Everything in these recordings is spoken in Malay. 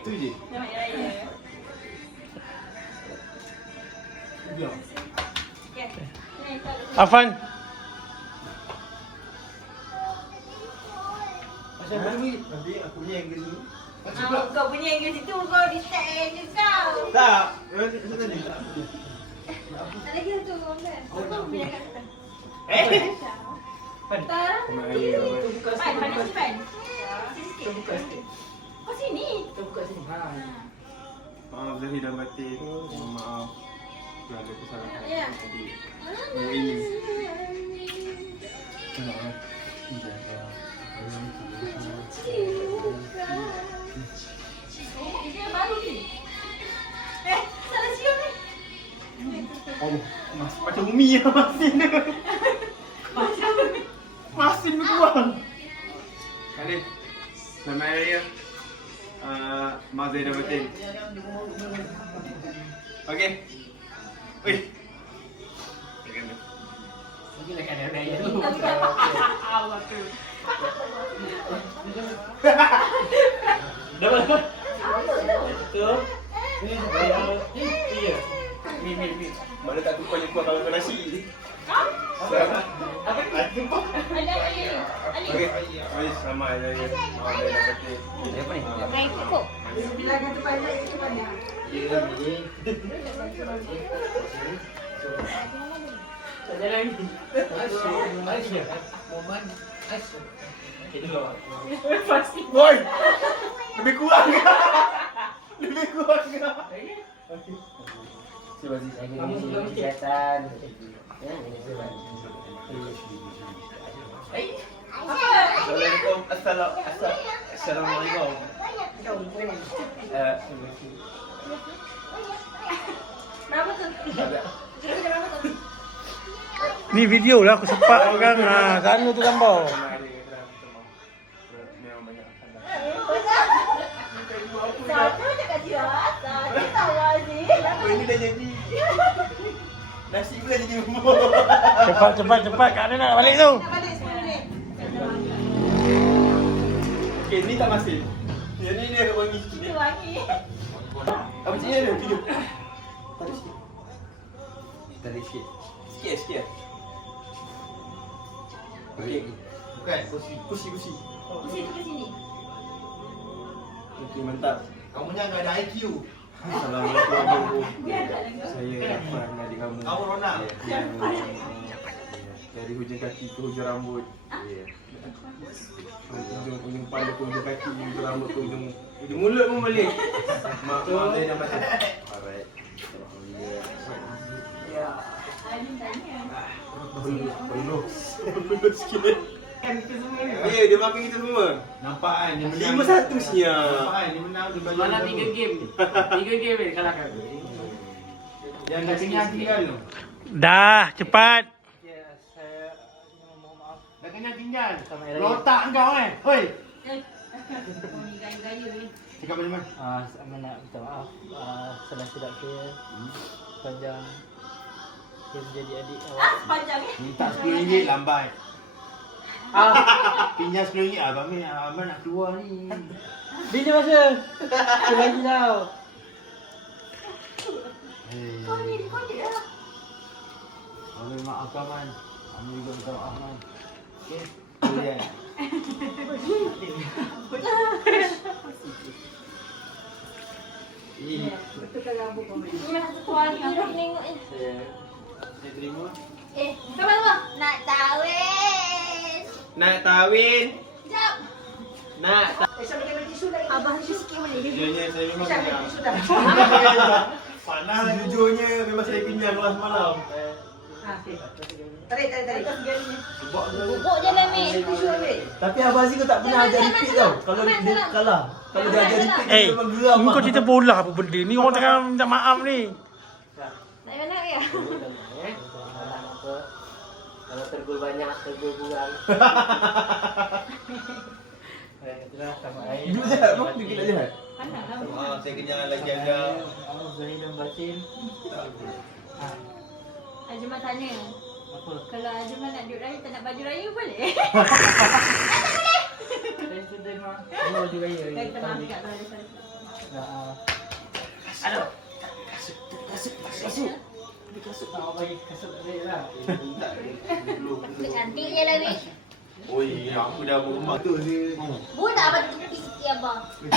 tu je. Selamat Hari Raya. Diam. Okey. Sini taruh. Afan. Macam bunyi. Nanti aku punya yang dulu. Kau punya yang situ kau distract aja kau. Tak. Macam tadi. Ada lagi satu kan. Kau punya kat atas. Pan. Tak. Itu buka Pan, mana si Pan? Kita buka sikit. Oh sini. Kita buka sini. Ha. Maaf Zahir dan batin. Mohon maaf. Ada kesalahan Ya. tadi. Oh ini. Dia baru ni. Salah siap ni. Oh, macam Umi lah masin dia. Macam ni. Masin berkuang. Khalid, selamat Hari Raya. Mak Zahir dan batin. Okey. Wih. Mungkin nak ada raya Tapi tu. tak awak tu. Dah berapa? Apa tu? Tu. Iya. Mi. Mana tak tumpah je kuah kalau nasi. Apa? Apa? Tumpah. Ada Ali. Ali. Okey. Baik, selamat Hari Raya. Mak Zahir dan batin. Apa ni? Main kok. Bilangnya tu banyak, itu banyak. Ya, Mi. Tak ada lagi. Asyik. Momen. Asyik. Kita dulu. Pasti. Boy. Lebih kurang ke? Lebih kurang ke? Okey. Terima kasih. Kamu sudah kesihatan. Ya, ini sebab. Assalamualaikum. Assalamualaikum. Berapa tu? Kira berapa tu? Ni video lah aku sepak orang. Sana tu gambar. Memang banyak anda. Satu je kat dia. Satu tahu Aziz. Oh, ini dah jadi. Nasi pula jadi bumbu. Cepat. Kat mana nak balik tu? Nak balik 10 minit. Okey, ni tak masin. Yang ni dia agak wangi sikit. Itu wangi. Apa cakap dia? Video. Tarik sikit. Tarik sikit. Sikit. Okey. Bukan, kursi. Kursi tu ke sini. Okey, mantap. Kamu jangan ada IQ. Assalamualaikum. Biar tak dengar. Saya Rafan, adik kamu. Kamu Rona. Ya. Dari hujung kaki ke hujung rambut. Ya. Ujung kepala ke hujung kaki, hujung rambut ke hujung mulut pun boleh. Mak saya dah macam. Alright. Alhamdulillah. Ya. Aziz tanya. Penuh sikit. Ya, dia makan kita semua. Nampak kan dia menang. 5-1 siap. Nampak kan dia menang dia bagi. Malam 3 game. 3 game ni kalahkan. Yang dah kenyang tinggal tu. Dah, cepat. Ya, saya mohon maaf. Dah kenyang tinggal. Selamat Hari Raya. Rotak kau kan. Hoi. Oh ni gaya-gaya ni. Cakap macam mana? Saya nak minta maaf. Salah silap saya. Panjang. Saya menjadi adik awak. Panjang eh. Minta RM10 lambat. Pinjam RM10. Abang nak keluar ni. Bila masa? Saya bagi tau. Kau ni kau dia lah. Abang maafkan Man. Abang juga minta maaf Man. Okey. Boleh kan? Ini Betulkan rambut kau. Ni macam satu hari dah tengok ni. saya terima. Sabar. Nak tawin. Nak tawin. Sekejap. Nak Saya pakai tisu lagi. Abang tisu sikit boleh? Sejujurnya saya memang Saya pakai kenyang. tisu dah. Panas. Sejujurnya memang saya kenyang keluar semalam. Okey. Tarik. Bubuk je lah ni. Tisu ambil. Tapi Abang Aziz kau tak pernah ajar repeat tau. Kalau dia kalah. Kalau dia ajar repeat dia Eh, memang geram. ni kau cerita bola apa benda? Ni orang tengah minta maaf ni. Nak mana ya? Kalau tergol banyak, tergol kurang. Itulah sama air. Duduk jahat bang. Duduk nak jahat. Panas lah. Saya kenyang lagi anda. Zahir dan batin. Ajuman tanya. Apa? Kalau Ajuman nak duduk raya tak nak baju raya boleh? Saya sudah mak. Oh, baju raya. Kita maaf kat tu. Aduh. Kasut. Tak bagi kasut adik lah. Cantiknya lagi. Oi, aku dah berumah tu dia. Bu tak abang tepi sikit abang. Ya.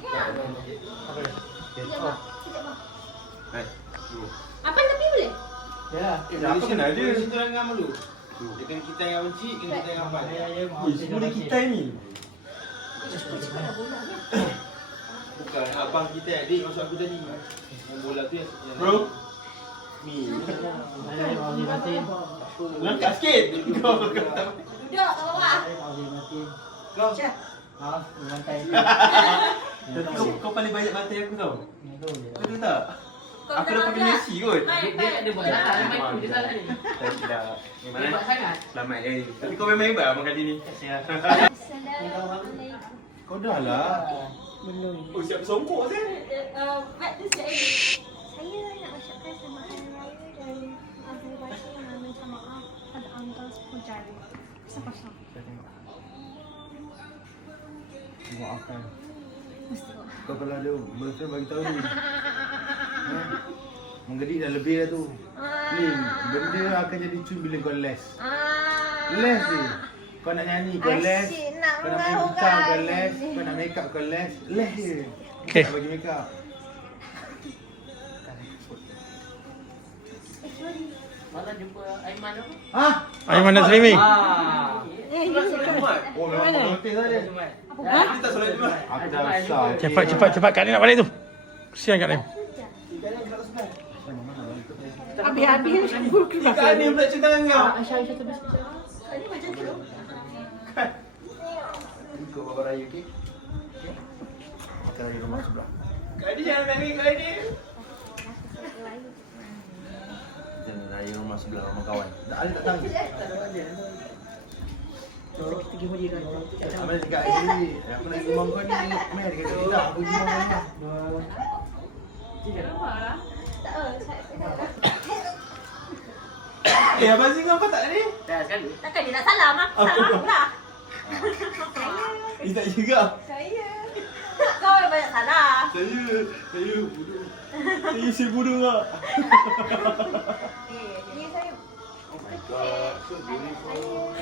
Ya abang. Sekejap abang. Apa tepi boleh? Ya. Apa kena ada? Kita dengan malu. Dia kena kita yang benci, kena kita yang abang. Semua kita ni. Bukan abang kita adik maksud aku tadi. Yang bola tu yang Bro. ni. Mana Auzi Martin? Langkah sikit. Kau Duduk kat bawah. Auzi Martin. Kau Maaf, mengantai. Kau paling banyak bantai aku tau. Itu je. Kau tahu tak? Aku dah pakai Messi kot. Dia tak ada buat salah, dia salah ni. Tidak. Dia buat sangat. Selamat kali. Tapi kau memang hebat abang kali ni. Assalamualaikum. Kau dah lah. Belum. Oh, siap songkok saya. Mat tu saya. Saya nak ucapkan selamat hari raya dan Abang Basir nak minta maaf pada Uncle Pujari. Kosong-kosong. Maafkan. Mesti kok. Kau kalau ada boyfriend bagi tahu ni. Menggedi dah lebih dah tu. Ni benda akan jadi cun bila kau les. Les ni. Kau nak nyanyi kau les. Asyik nak Kau nak main mengaruhkan. gitar kau les. Kau nak make up kau les. Les je. Okay. Tak bagi make up. Malah jumpa Aiman apa? Hah? Aiman dan streaming. Oh memang kau notis lah dia. kita tak solat Jumaat. Aku dah besar. Cepat Kak Lim nak balik tu. Kesian Kak Lim. Habis-habis bulu keluar. Kak ni pula cerita dengan kau. Aisyah tu best. Ini macam tu. Ikut bapa raya okey. Makan raya rumah sebelah. Kak ni jangan nangis Kak ni. Kita raya rumah sebelah rumah kawan. Tak ada tak tahu. Kita pergi mudi kan. Abang cakap ni, aku nak rumah kau ni. Mai dia kata tak, aku rumah kau ni. Tak Abang Singh apa tak ni? Dah sekali. takkan dia nak salam aku salam aku lah. Tak juga. Saya. Kau yang banyak salah. Saya bodoh. Saya si bodoh tak? Ni saya. Oh my god, so beautiful.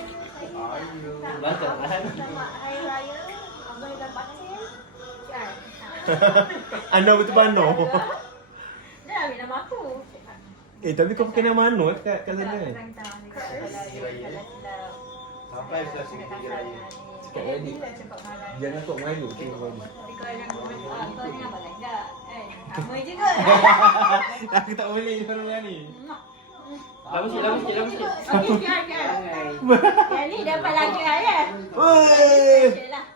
Bantah. Selamat Hari Raya. Abang dah pakcik. Kan? Anda betul Mano. Dah ambil nama aku. Tapi kau pakai nama Mano kat sana kan? Sampai selesai Hari Raya. Cakap tadi. Jangan kau malu. Tapi kau yang kau ni apa lagi tak? Sama je ke? Aku tak boleh kalau yang ni. Lama sikit. Okey, biar. Yang ni dapat lagi ya. Woi! Okey lah.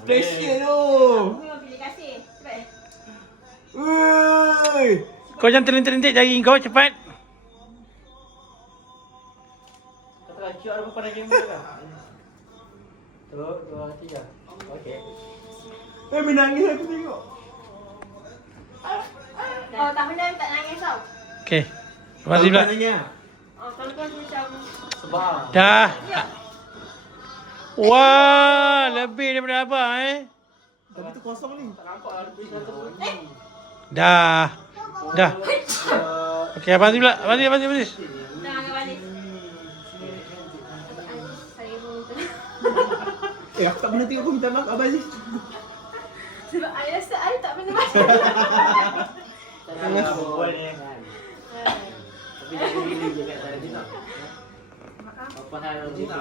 Special tu. Aku memang pilih kasih. Cepat. Woi! Kau jangan terlentik-lentik jari kau cepat. Kau tengah QR apa pada game tu kan? Tu, 2, 3. Okey. Menangis aku tengok. Oh, tak menang tak nangis tau. Okey. Terima kasih pula. Oh, kalau kau macam Sebab. Dah. Wah, lebih daripada abang Tapi tu kosong ni. Tak nampak ada lebih 100. Dah. Okey, abang pula. Abang. jangan balik. Saya pun Aku tak pernah tengok kau minta maaf Abang Aziz. sebab saya rasa saya tak pernah masuk. Tengah berbual ni kan. Tapi dia gini je kat sana Cina. Apa hal Cina?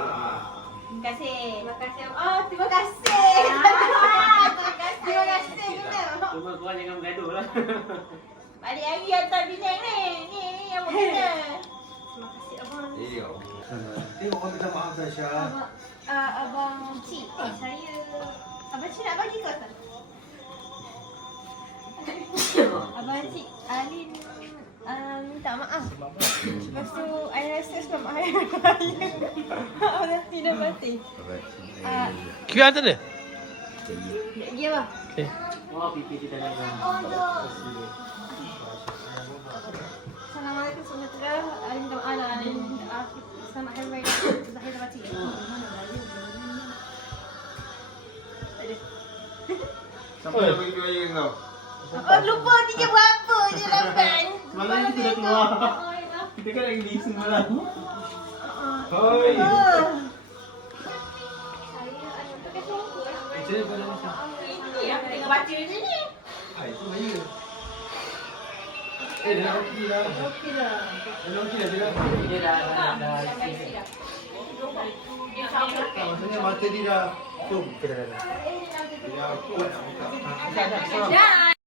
Terima kasih. Terima kasih. Oh, terima kasih. Terima kasih kita. Cuma kau jangan bergaduh lah. Balik hari hantar bintang ni. Ni yang mau kena. Terima kasih abang. Tengok kau minta maaf Tasha. Abang Cik, saya Abang Cik nak bagi kau tak? Abang Cik, Alin minta maaf. Lepas tu, I rasa sebab hari raya orang tidak mati. QR tak ada? Lagi apa? Okey. Oh, pipi kita dah kan. Assalamualaikum warahmatullahi wabarakatuh. Alin minta maaf lah. Alin minta maaf. Selamat Hari Raya Zahir dan Makcik. Tak ada. Siapa yang bagi duit kau? Oh, lupa tiga berapa je lamban. Semalam ni kita dah keluar. Kita kan lagi di semalam. Hoi. Macam mana kau nak Ini yang tengah baca je ni. Itu saya. Dah okey dah. Okey dah. Dah okey dah. Dia dah Maksudnya mata dia dah. Tu. Dia kuat nak buka. Dah.